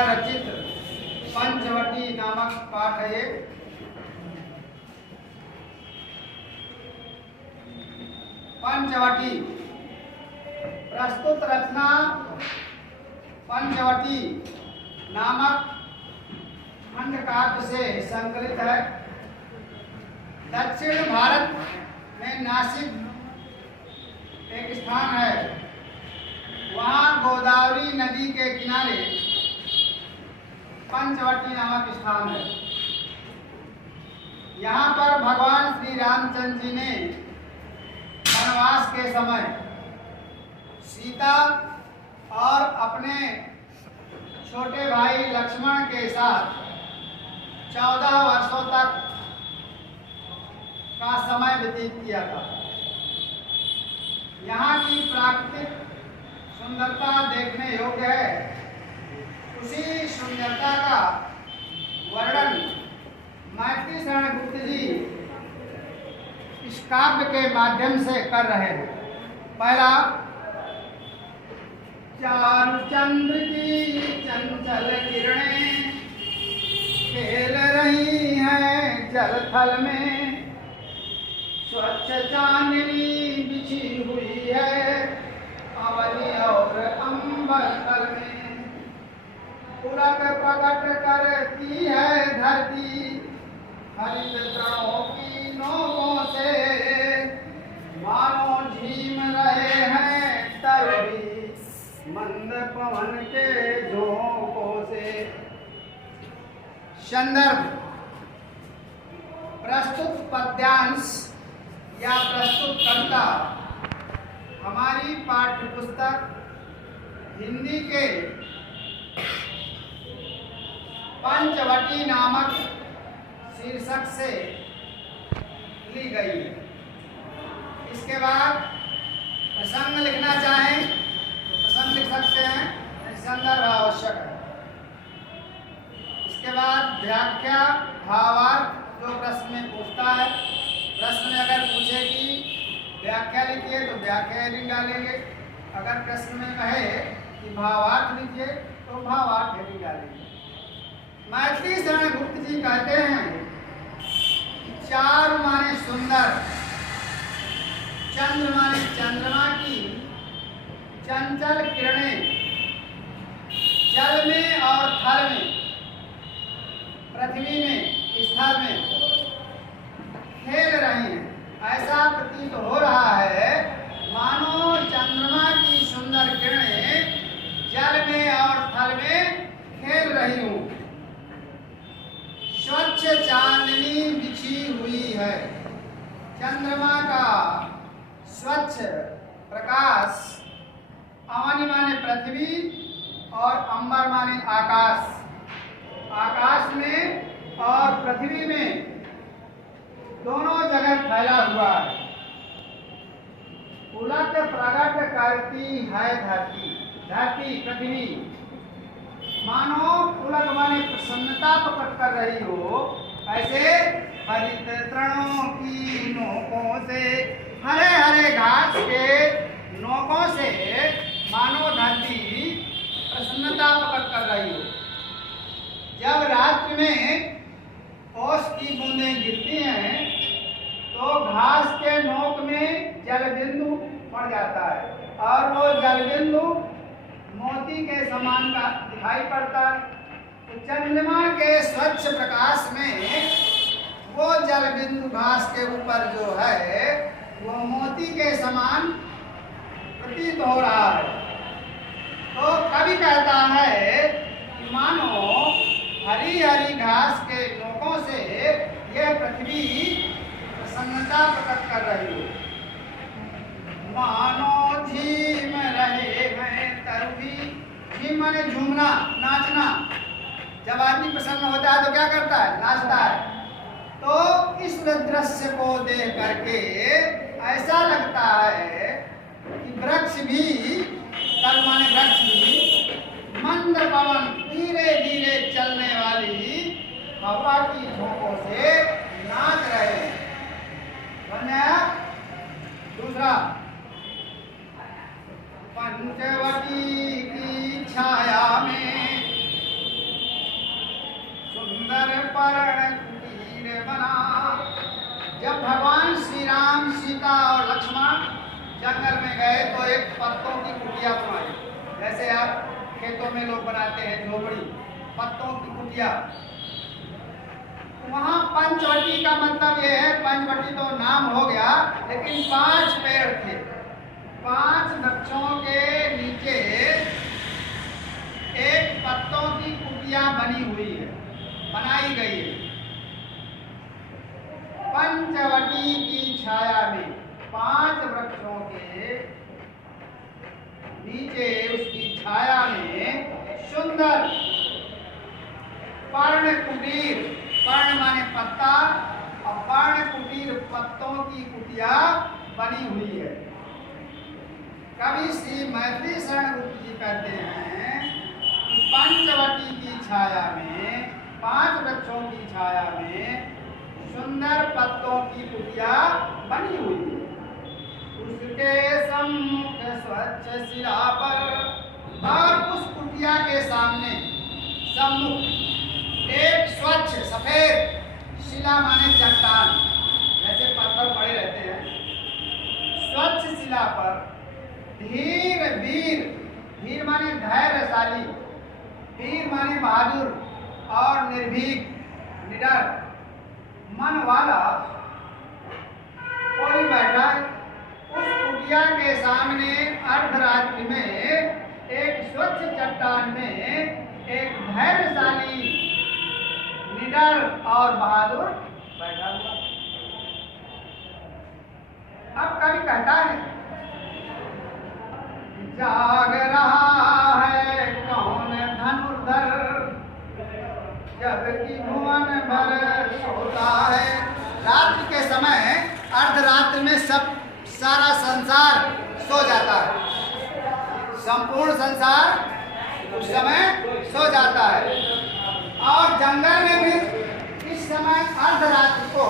रचित पंचवटी नामक पाठ है। पंचवटी प्रस्तुत रचना पंचवटी नामक खंडकाव्य से संकलित है। दक्षिण भारत में नासिक एक स्थान है। वहाँ गोदावरी नदी के किनारे पंचवटी नामक स्थान है। यहाँ पर भगवान श्री रामचंद्र जी ने वनवास के समय सीता और अपने छोटे भाई लक्ष्मण के साथ 14 वर्षों तक का समय व्यतीत किया था। यहाँ की प्राकृतिक सुंदरता देखने योग्य है। उसी सुंदरता का वर्णन मैत्री शरण गुप्त जी इस काव्य के माध्यम से कर रहे हैं। पहला, चारु चंद्र की चंचल किरणें खेल रही हैं जल थल में, स्वच्छ चांदनी बिछी हुई है अवनी और अंबर तल में, पुलक प्रकट करती है धरती हरित तृणों की नोकों से, मानो झीम रहे हैं तरवी मंद पवन के झोंकों से। संदर्भ, प्रस्तुत पद्यांश या प्रस्तुत कविता हमारी पाठ्य पुस्तक हिंदी के पंचवटी नामक शीर्षक से ली गई है। इसके बाद प्रसंग लिखना चाहें तो प्रसंग लिख सकते हैं, संदर्भ आवश्यक है। इसके बाद व्याख्या भावार्थ जो प्रश्न में पूछता है, प्रश्न में अगर पूछे कि व्याख्या लिखिए तो व्याख्या लिख डालेंगे। अगर प्रश्न में कहे कि भावार्थ लिखिए तो भावार्थ लिख डालेंगे। मैत्री शरण गुप्त जी कहते हैं चार माने सुंदर, चंद्र माने चंद्रमा की चंचल किरणें जल में और थल में, पृथ्वी में, स्थल में खेल रही हैं। ऐसा प्रतीत हो रहा है मानो चंद्रमा की सुंदर किरणें जल में और थल में खेल रही हूँ। स्वच्छ चांदनी बिछी हुई है। चंद्रमा का स्वच्छ प्रकाश, अवनी माने पृथ्वी और अंबर माने आकाश, आकाश में और पृथ्वी में दोनों जगह फैला हुआ है। पुलक प्रकट करती है धरती, धरती पृथ्वी मानो पुलक माने प्रसन्नता प्रकट कर रही हो। ऐसे हरित तृणों की नोकों से, हरे हरे घास के नोकों से मानो धरती प्रसन्नता प्रकट कर रही हो। जब रात्रि में ओस की बूंदें गिरती हैं तो घास के नोक में जल बिंदु पड़ जाता है और वो जल बिंदु मोती के समान का दिखाई पड़ता है। तो चंद्रमा के स्वच्छ प्रकाश में वो जल बिंदु घास के ऊपर जो है वो मोती के समान प्रतीत हो रहा है। तो कवि कहता है कि मानो हरी हरी घास के नोकों से यह पृथ्वी प्रसन्नता प्रकट कर रही हो। मानो झीम रहे हैं तरवी, झीम माने झूमना, नाचना। जब आदमी प्रसन्न होता है तो क्या करता है? नाचता है। तो इस दृश्य को देख करके ऐसा लगता है कि वृक्ष भी, तल माने वृक्ष भी, मंद पवन धीरे धीरे चलने वाली हवा की झोंकों से नाच रहे हैं। दूसरा, पंचवटी की छाया में पर्ण कुटीर बना। जब भगवान श्री राम, सीता और लक्ष्मण जंगल में गए तो एक पत्तों की कुटिया बनाई, जैसे आप खेतों में लोग बनाते हैं झोपड़ी, पत्तों की कुटिया। वहां पंचवटी का मतलब यह है, पंचवटी तो नाम हो गया, लेकिन 5 पेड़ थे। 5 वृक्षों के नीचे एक पत्तों की कुटिया बनी हुई है, बनाई गई है। पंचवटी की छाया में 5 वृक्षों के नीचे उसकी छाया में सुंदर पर्ण कुटीर, पर्ण माने पत्ता और पर्ण कुटीर पत्तों की कुटिया बनी हुई है। कवि श्री मैथिली शरण गुप्त जी कहते हैं कि पंचवटी की छाया में, 5 वृक्षों की छाया में सुंदर पत्तों की कुटिया बनी हुई है। उसके सम्मुख स्वच्छ शिला पर, और उस कुटिया के सामने सम्मुख एक स्वच्छ सफेद शिला माने चट्टान, जैसे पत्थर पड़े रहते हैं, स्वच्छ शिला पर धीर वीर, वीर माने धैर्यशाली, वीर माने बहादुर और निर्भीक निडर मन वाला कोई बैठा। उस कुटिया के सामने अर्धरात्रि में एक स्वच्छ चट्टान में एक धैर्यशाली निडर और बहादुर बैठा हुआ। अब कवि कहता है, जाग रहा है कौन धनुर्धर, जबकि भुवन भर सोता है। रात्रि के समय अर्धरात्रि में सारा संसार सो जाता है, संपूर्ण संसार उस समय सो जाता है। और जंगल में भी इस समय अर्धरात्रि को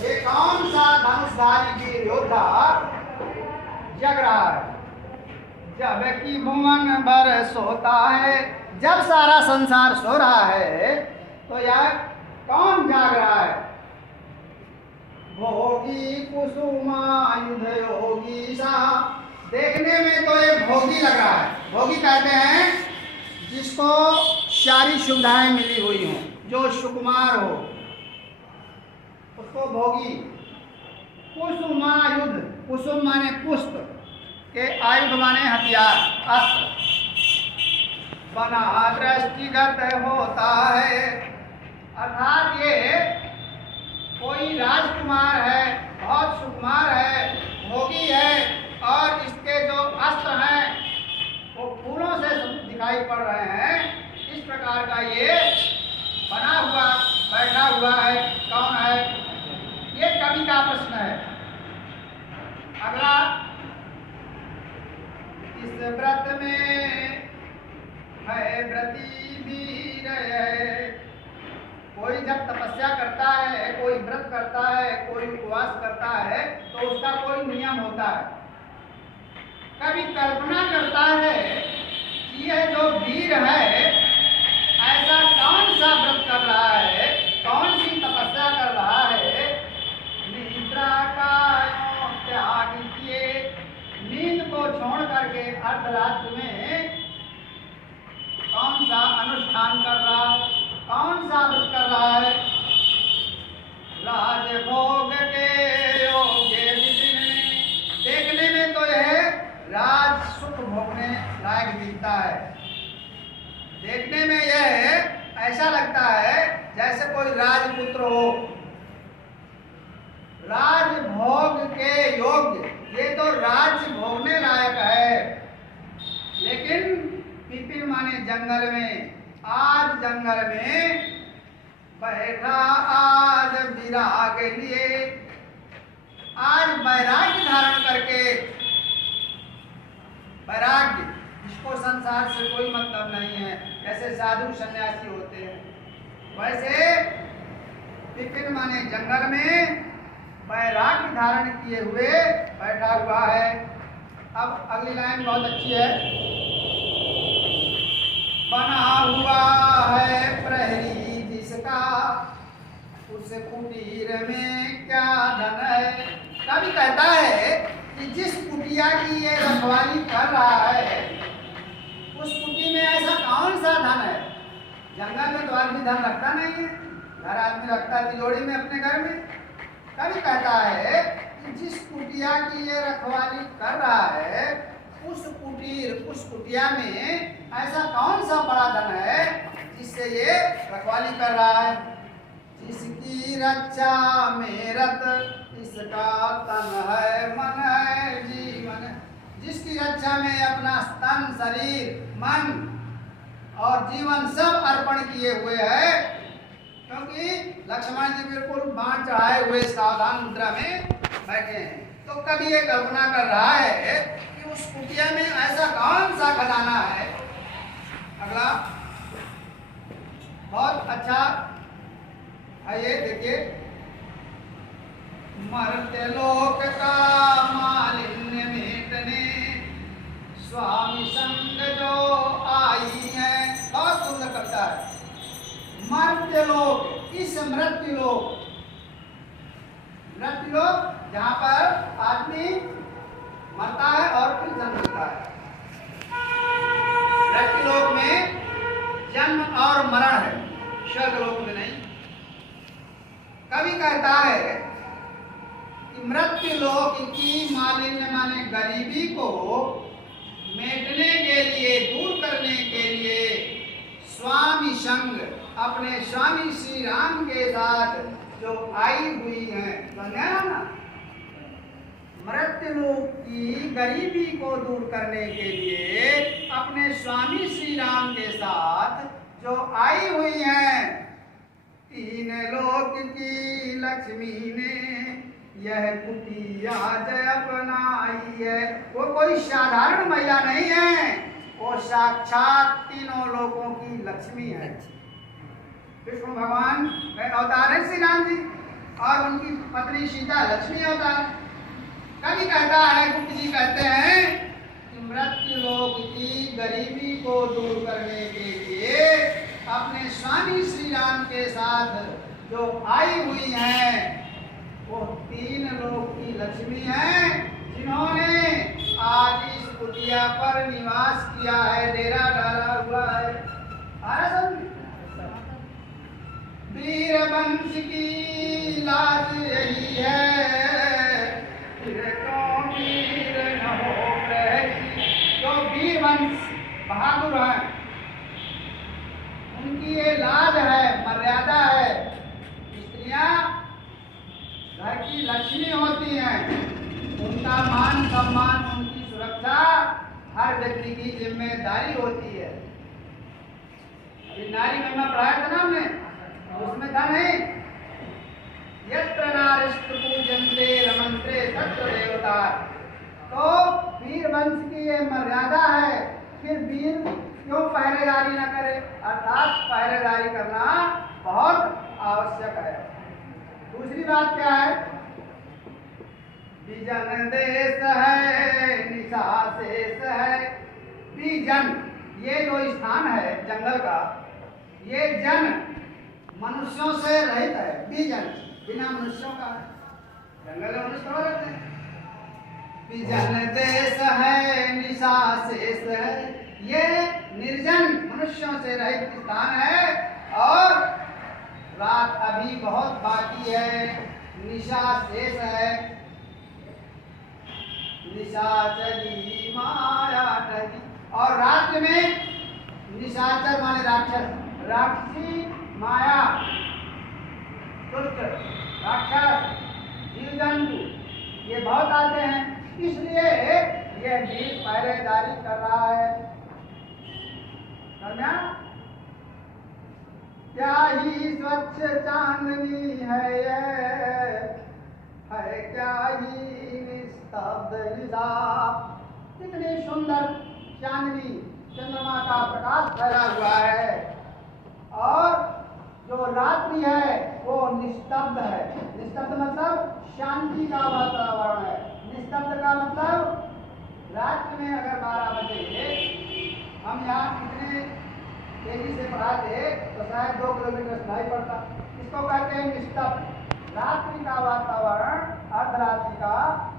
ये कौन सा धनुषधारी वीर योद्धा जग रहा है, जबकि भुवन भर सोता है। जब सारा संसार सो रहा है तो यह कौन जाग रहा है? भोगी कुसुमायुध योगी सा। देखने में तो ये भोगी लग रहा है। भोगी कहते हैं जिसको सारी सुविधाएं मिली हुई हों, जो सुकुमार हो, उसको भोगी। कुसुमायुध, कुसुम माने पुष्प के, आयुध माने हथियार, अस्त्र। बना दृष्टिगत होता है, अर्थात ये कोई राजकुमार है, बहुत सुकुमार है, भोगी है, और इसके जो अस्त्र हैं वो फूलों से दिखाई पड़ रहे हैं। इस प्रकार का ये बना हुआ बैठा हुआ है, कौन है? ये कवि का प्रश्न है। अगला, इस व्रत में है व्रती वीर है। कोई जब तपस्या करता है, कोई व्रत करता है, कोई उपवास करता है, तो उसका कोई नियम होता है। कभी कल्पना करता है कि यह जो वीर है ऐसा कौन सा व्रत कर रहा है, कौन सी तपस्या कर रहा है। निद्रा का त्याग किए, नींद को छोड़ करके अर्धरात्रि में कौन सा अनुष्ठान कर रहा है, कौन सा व्रत कर रहा है। राजभोग के योग्य विपिन में, देखने में तो यह राज सुख भोगने लायक दिखता है। देखने में यह ऐसा लगता है जैसे कोई राजपुत्र हो, राजभोग के योग्य, ये तो राज भोगने लायक है। लेकिन पिपिन माने जंगल में, आज जंगल में बैठा आज विराग लिए, आज वैराग्य धारण करके, वैराग्य जिसको संसार से कोई मतलब नहीं है, जैसे साधु सन्यासी होते हैं, वैसे पिपिन माने जंगल में वैराग्य धारण किए हुए बैठा हुआ है। अब अगली लाइन बहुत अच्छी है। बना हुआ है प्रहरी जिसका, उस कुटीर में क्या धन है। कवि कहता है कि जिस कुटिया की ये रखवाली कर रहा है उस कुटी में ऐसा कौन सा धन है। जंगल में तो आदमी धन रखता नहीं है, घर आदमी रखता है तिजोरी में अपने घर में। कवि कहता है कि जिस कुटिया की ये रखवाली कर रहा है उस कुटिया में ऐसा कौन सा बड़ा धन है जिससे ये रखवाली कर रहा है। जिसकी रक्षा में रत इसका तन है मन है जीवन। जिसकी रक्षा में अपना तन शरीर मन और जीवन सब अर्पण किए हुए है, क्योंकि लक्ष्मण जी बिल्कुल बाण चढ़ाए हुए सावधान मुद्रा में बैठे हैं। तो कभी ये कल्पना कर रहा है कि उस कुटिया में ऐसा कौन सा खजाना है। अगला बहुत अच्छा है, ये देखिए। मर्त्य लोक का मालिन्य मेटने स्वामी संग जो आई है। बहुत सुंदर कविता है। मर्त्य लोक, इस मृत्यु लोक जहाँ पर आदमी मरता है और फिर जन्म लेता है। मृत्यु लोक में जन्म और मरण है, स्वर्ग लोक में नहीं। कवि कहता है कि मृत्यु लोक की मालिन्य माने गरीबी को मेटने के लिए, दूर करने के लिए स्वामी संग, अपने स्वामी श्री राम के साथ जो आई हुई है। समझा ना। मृत्यु लोक की गरीबी को दूर करने के लिए अपने स्वामी श्री राम के साथ जो आई हुई है। तीन लोक की लक्ष्मी ने यह कुटिया जय अपनाई है। वो कोई साधारण महिला नहीं है, वो साक्षात तीनों लोकों की लक्ष्मी है। विष्णु भगवान अवतार है श्री राम जी और उनकी पत्नी सीता लक्ष्मी अवतार। कवि कहता है, गुप्त जी कहते हैं कि मृत्यु लोक की गरीबी को दूर करने के लिए अपने स्वामी श्री राम के साथ जो आई हुई है वो तीन लोक की लक्ष्मी है, जिन्होंने आज इस कुटिया पर निवास किया है, डेरा डाला हुआ है। वीरवंश की लाज यही है, फिर तो वीर न हो रही। जो वीरवंश बहादुर है उनकी ये लाज है, मर्यादा है। स्त्रियां घर की लक्ष्मी होती हैं, उनका मान सम्मान, उनकी सुरक्षा हर व्यक्ति की जिम्मेदारी होती है। अभी नारी महिमा पढ़ाया था ना हमने, उसमें था नहीं, यत्र नारीस्तु पूजन्ते रमन्ते तत्र देवता। तो वीर वंश की ये मर्यादा है। फिर वीर क्यों पहरेदारी न करे, अर्थात पहरेदारी करना बहुत आवश्यक है। दूसरी बात क्या है, बीजन देश है निशा शेष है। बीजन, ये जो स्थान है जंगल का, ये जन मनुष्यों से रहित है। बीजन बिना मनुष्यों का है, जंगल में मनुष्य रहते हैं। बीजन देश है निशा शेष है, ये निर्जन मनुष्यों से रहित स्थान है और रात अभी बहुत बाकी है, निशा शेष है। निशाचरी माया टरी, और रात में निशाचर माने राक्षस, राक्षसी माया, दुष्ट राक्षस जीव जंतु ये बहुत आते हैं, इसलिए यह वीर पहरेदारी कर रहा है। समझा? क्या ही स्वच्छ चांदनी है ये, है क्या ही निस्तब्ध निशा। कितनी सुंदर चांदनी, चंद्रमा का प्रकाश फैला हुआ है और जो रात्रि है वो निस्तब्ध है। निस्तब्ध मतलब शांति का वातावरण है। निस्तब्ध का मतलब रात्रि में अगर 12 बजे हम यहाँ कितने तेजी से पढ़ाते तो शायद 2 किलोमीटर सुनाई पड़ता, इसको कहते हैं निस्तब्ध। रात्रि का वातावरण अर्धरात्रि का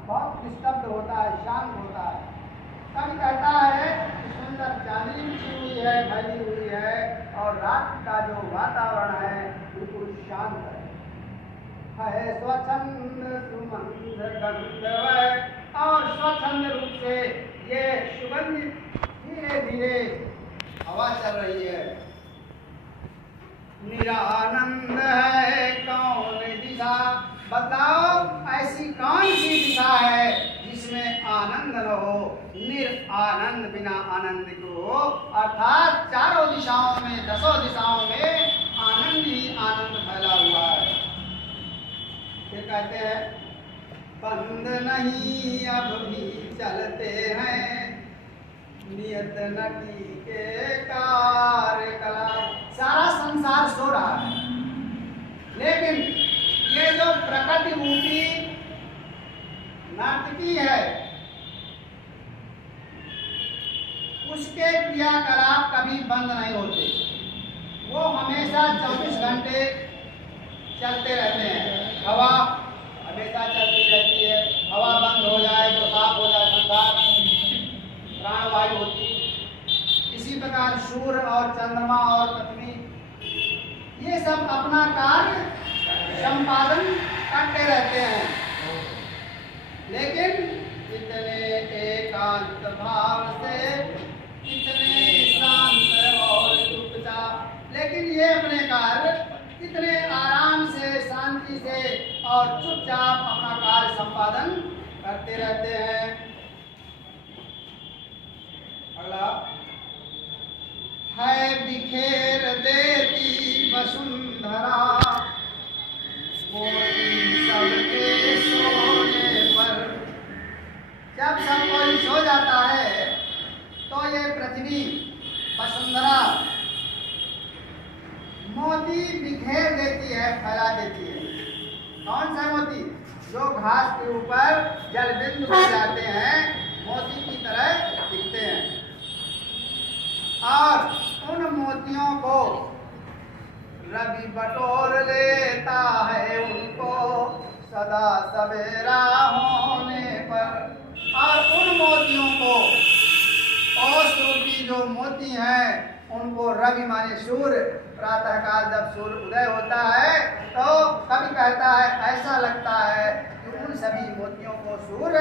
बहुत निस्तब्ध होता है, शांत होता है। कवि कहता है कि सुंदर चांदनी बिछी हुई है, फैली हुई है, और रात्रि का जो वातावरण है बिल्कुल शांत है स्वच्छंद सुमंद गंधवय, और स्वच्छंद रूप से ये सुगंधित धीरे धीरे हवा चल रही है। निरानंद है कौन दिशा, बताओ ऐसी कौन सी दिशा है जिसमें आनंद न हो। निरानंद, बिना आनंद को, अर्थात चारों दिशाओं में, दसों दिशाओं में आनंद ही आनंद फैला हुआ है। फिर कहते हैं बंद नहीं अब भी चलते हैं नियत नटी के कार्यकलाप। सारा संसार सो रहा है, लेकिन ये जो प्रकृति रूपी नर्तकी है उसके क्रियाकलाप कभी बंद नहीं होते। वो हमेशा 24 घंटे चलते रहते हैं। हवा हमेशा चलती रहती है, हवा बंद हो जाए तो साफ हो जाए संसार, प्राणवायु होती। इसी प्रकार सूर्य और चंद्रमा और पृथ्वी ये सब अपना कार्य संपादन करते रहते हैं, लेकिन इतने एकांत भाव से, इतने शांत और चुपचाप, लेकिन ये अपने कार्य इतने आराम से, शांति से और चुपचाप अपना कार्य संपादन करते रहते हैं। अगला है बिखेर देती वसुंधरा मोती सबके सोने पर। जब सब कोई सो जाता है तो ये पृथ्वी वसुंधरा मोती बिखेर देती है, फैला देती है। कौन सा मोती? जो घास के ऊपर जल बिंदु हो जाते हैं, मोती की तरह दिखते हैं, और उन मोतियों को रवि बटोर लेता है उनको सदा सवेरा होने पर। और उन मोतियों को, ओस रूपी जो मोती हैं, उनको रवि माने सूर्य, प्रातः काल जब सूर्य उदय होता है तो कवि कहता है ऐसा लगता है कि उन सभी मोतियों को सूर्य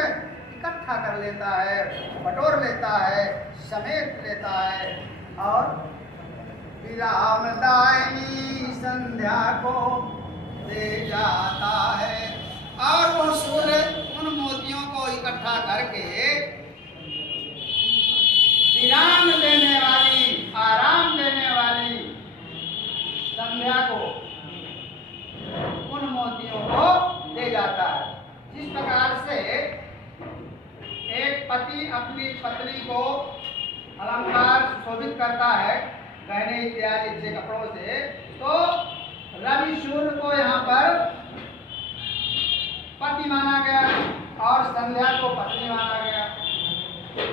इकट्ठा कर लेता है, बटोर लेता है, समेट लेता है, और विराम दायनी संध्या को दे जाता है। और वो सूर्य उन मोतियों को इकट्ठा करके विराम देने वाली, आराम देने वाली संध्या को, उन मोतियों को दे जाता है। जिस प्रकार से एक पति अपनी पत्नी को अलंकार शोभित करता है गहने इत्यादि से कपड़ों से, तो रवि सूर्य को यहाँ पर पति माना गया और संध्या को पत्नी माना गया।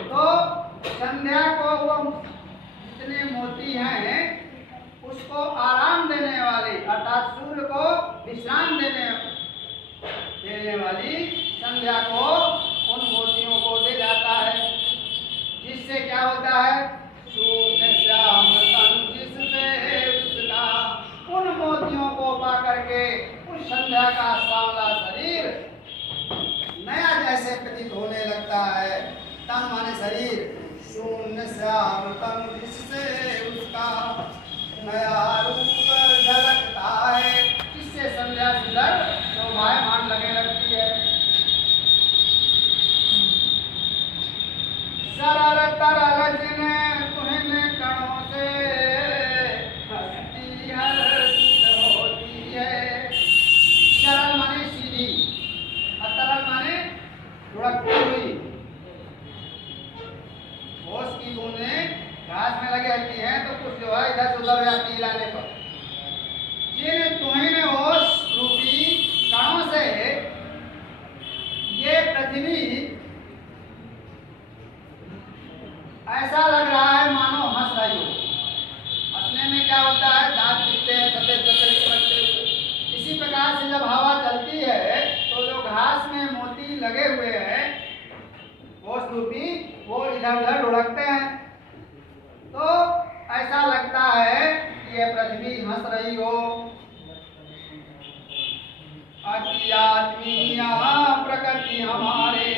तो संध्या को वो जितने मोती हैं उसको आराम देने वाली, अर्थात सूर्य को विश्राम देने वाली संध्या को उन मोतियों को दे जाता है, जिससे क्या होता है? शून्य श्याम तन जिससे उसका, उन मोतियों को पा करके उस संध्या का सांवला शरीर नया जैसे प्रतीत होने लगता है। तन माने शरीर, शून्य श्याम तन जिससे उसका नया रूप झलकता है, जिससे संध्या सुंदर शोभायमान लगने लगती है। सरल तरल जिने तुहिने कणों से हस्ती हर्षित होती है। सरल माने सीधी, तरल माने लुढ़कती हुई। ओस की बूंदें घास में लगी रहती हैं तो कुछ जो है इधर से उधर हो जाती है हिलाने पर। जिन तुहिने ओस रूपी कणों से ये पृथ्वी ऐसा लग रहा है मानो हंस रही हो। हंसने में क्या होता है? दांत दिखते हैं, सफेद सफेद चमकते हुए, इसी प्रकार से जब हवा चलती है तो जो घास में मोती लगे हुए हैं वो सूपी वो इधर उधर लुढ़कते हैं। तो ऐसा लगता है कि ये पृथ्वी हंस रही हो। अति आत्मीय प्रकृति हमारे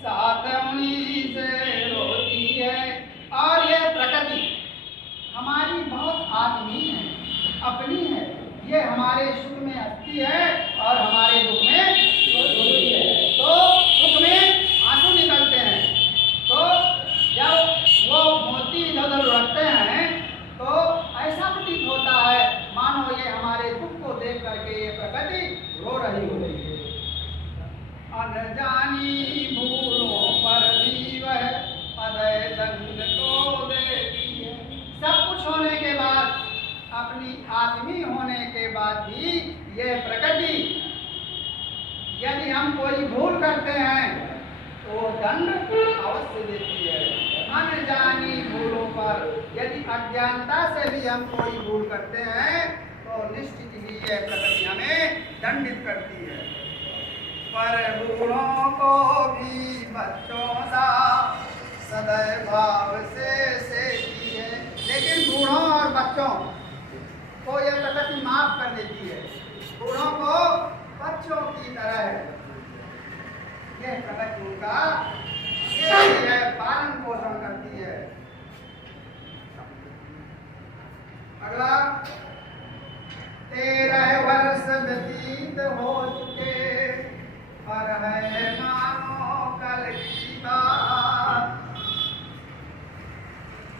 साथ उन्हीं से रोती है। और ये प्रकृति हमारी बहुत आत्मीय है, अपनी है। ये हमारे सुख में हंसती है और हमारे दुख में रोती है। तो दुख में आंसू निकलते हैं। तो जब वो मोती इधर उधर उड़ते हैं तो ऐसा प्रतीत होता है मानो ये हमारे दुख को देख करके ये प्रकृति रो रही हो रही है। अनजानी भूलों पर भी वह अदय दंड को देती है। सब कुछ होने के बाद, अपनी आत्मी होने के बाद भी ये प्रकृति यदि हम कोई भूल करते हैं तो दंड अवश्य देती है। अनजानी भूलों पर यदि अज्ञानता से भी हम कोई भूल करते हैं तो निश्चित ही ये प्रकृति हमें दंडित करती है। पर बूढ़ों को भी बच्चों सा सदैव भाव से सेती है। लेकिन बूढ़ों और बच्चों को यह प्रकृति माफ कर देती है। बूढ़ों को बच्चों की तरह है। यह प्रकृति उनका है, पालन पोषण करती है। अगला 13 वर्ष व्यतीत हो चुके पर है मानो कल की बात।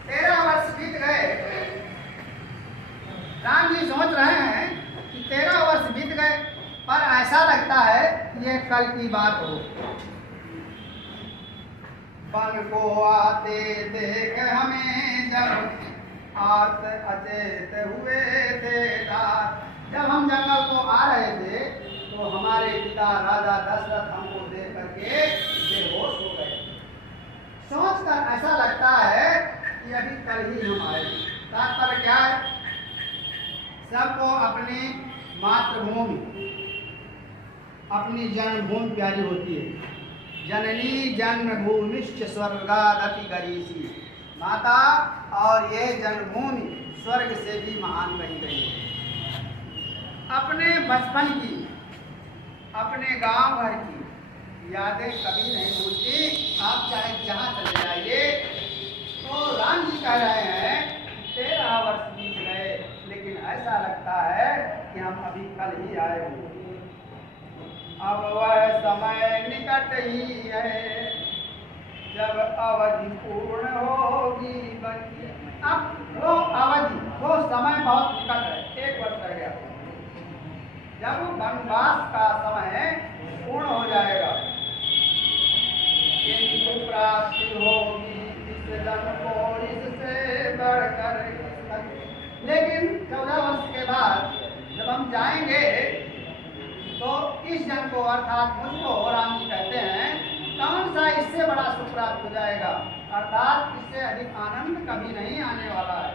13 वर्ष बीत गए। राम जी सोच रहे हैं कि 13 वर्ष बीत गए पर ऐसा लगता है ये कल की बात हो। वन को आते देख हमें जब आत अचेत हुए थे दात। जब हम जंगल को आ रहे थे तो हमारे पिता राजा दशरथ हमको देख करके बेहोश हो गए। सोचकर ऐसा लगता है कि अभी कल ही हम आए। तात्पर्य क्या है? सबको अपनी मातृभूमि, अपनी जन्मभूमि प्यारी होती है। जननी जन्मभूमिश्च स्वर्गादपि गरीयसी। माता और ये जन्मभूमि स्वर्ग से भी महान कही गई है। अपने बचपन की, अपने गांव घर की यादें कभी नहीं भूलती। आप चाहे जहाँ चले जाइए। तो राम जी कह रहे हैं 13 वर्ष बीत गए लेकिन ऐसा लगता है कि हम अभी कल ही आए हैं। अब वह समय निकट ही है जब अवधि पूर्ण होगी बंदी। अब वो अवधि, वो समय बहुत निकट है। 1 वर्ष रह गया। जब वनवास का समय पूर्ण हो जाएगा किंतु प्राप्ति होगी इस जन्म को इससे बढ़कर। लेकिन 14 वर्ष के बाद जब हम जाएंगे तो इस जन्म को अर्थात मुझको राम जी कहते हैं कौन सा इससे बड़ा सुख प्राप्त हो जाएगा। अर्थात इससे अधिक आनंद कभी नहीं आने वाला है।